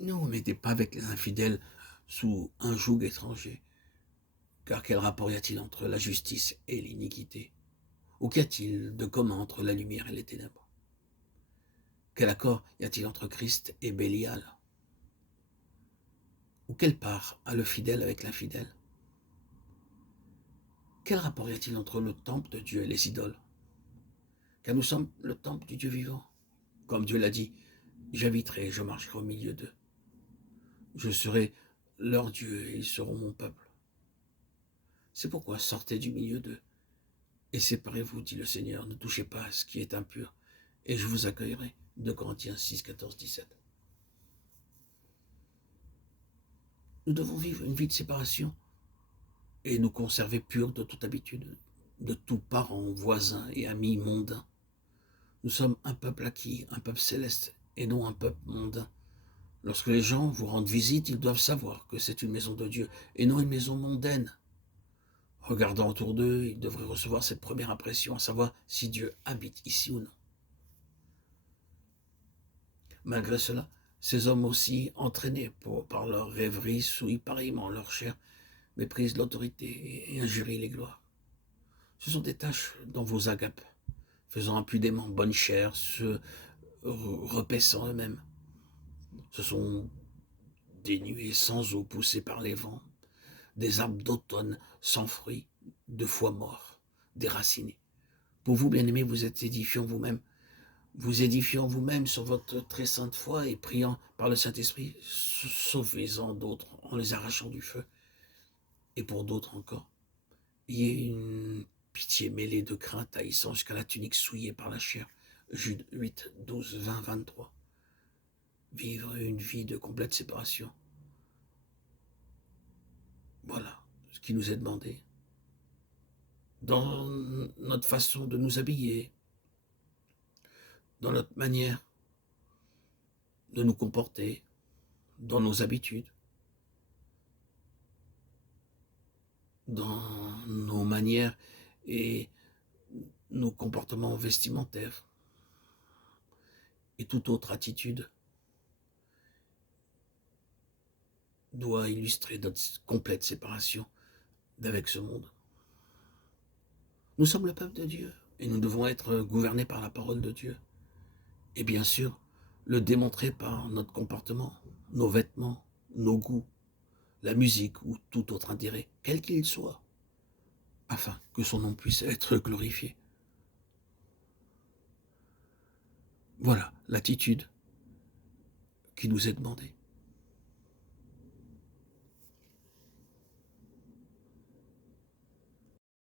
Ne vous mettez pas avec les infidèles sous un joug étranger, car quel rapport y a-t-il entre la justice et l'iniquité? Ou qu'y a-t-il de commun entre la lumière et les ténèbres? Quel accord y a-t-il entre Christ et Bélial? Ou quelle part a le fidèle avec l'infidèle? Quel rapport y a-t-il entre le temple de Dieu et les idoles? Car nous sommes le temple du Dieu vivant. Comme Dieu l'a dit, j'habiterai et je marcherai au milieu d'eux. Je serai leur Dieu et ils seront mon peuple. C'est pourquoi sortez du milieu d'eux et séparez-vous, dit le Seigneur, ne touchez pas à ce qui est impur, et je vous accueillerai. 2 Corinthiens 6, 14, 17. Nous devons vivre une vie de séparation et nous conserver purs de toute habitude, de tout parent, voisin et ami mondain. Nous sommes un peuple acquis, un peuple céleste, et non un peuple mondain. Lorsque les gens vous rendent visite, ils doivent savoir que c'est une maison de Dieu, et non une maison mondaine. Regardant autour d'eux, ils devraient recevoir cette première impression, à savoir si Dieu habite ici ou non. Malgré cela, ces hommes aussi entraînés par leur rêverie souillent pareillement leur chair, méprisent l'autorité et injurient les gloires. Ce sont des tâches dans vos agapes, faisant impudemment bonne chère, se repaissant eux-mêmes. Ce sont des nuées sans eau poussées par les vents, des arbres d'automne sans fruits, de foie mort, déracinés. Pour vous, bien-aimés, vous êtes édifiant vous-même. Vous édifiant vous-même sur votre très sainte foi et priant par le Saint-Esprit, sauvez-en d'autres en les arrachant du feu. Et pour d'autres encore, ayez une pitié mêlée de crainte haïssant jusqu'à la tunique souillée par la chair. Jude 8, 12, 20, 23. Vivre une vie de complète séparation. Voilà ce qui nous est demandé. Dans notre façon de nous habiller, dans notre manière de nous comporter, dans nos habitudes, dans nos manières et nos comportements vestimentaires et toute autre attitude doit illustrer notre complète séparation d'avec ce monde. Nous sommes le peuple de Dieu et nous devons être gouvernés par la parole de Dieu. Et bien sûr, le démontrer par notre comportement, nos vêtements, nos goûts, la musique ou tout autre intérêt, quel qu'il soit, afin que son nom puisse être glorifié. Voilà l'attitude qui nous est demandée.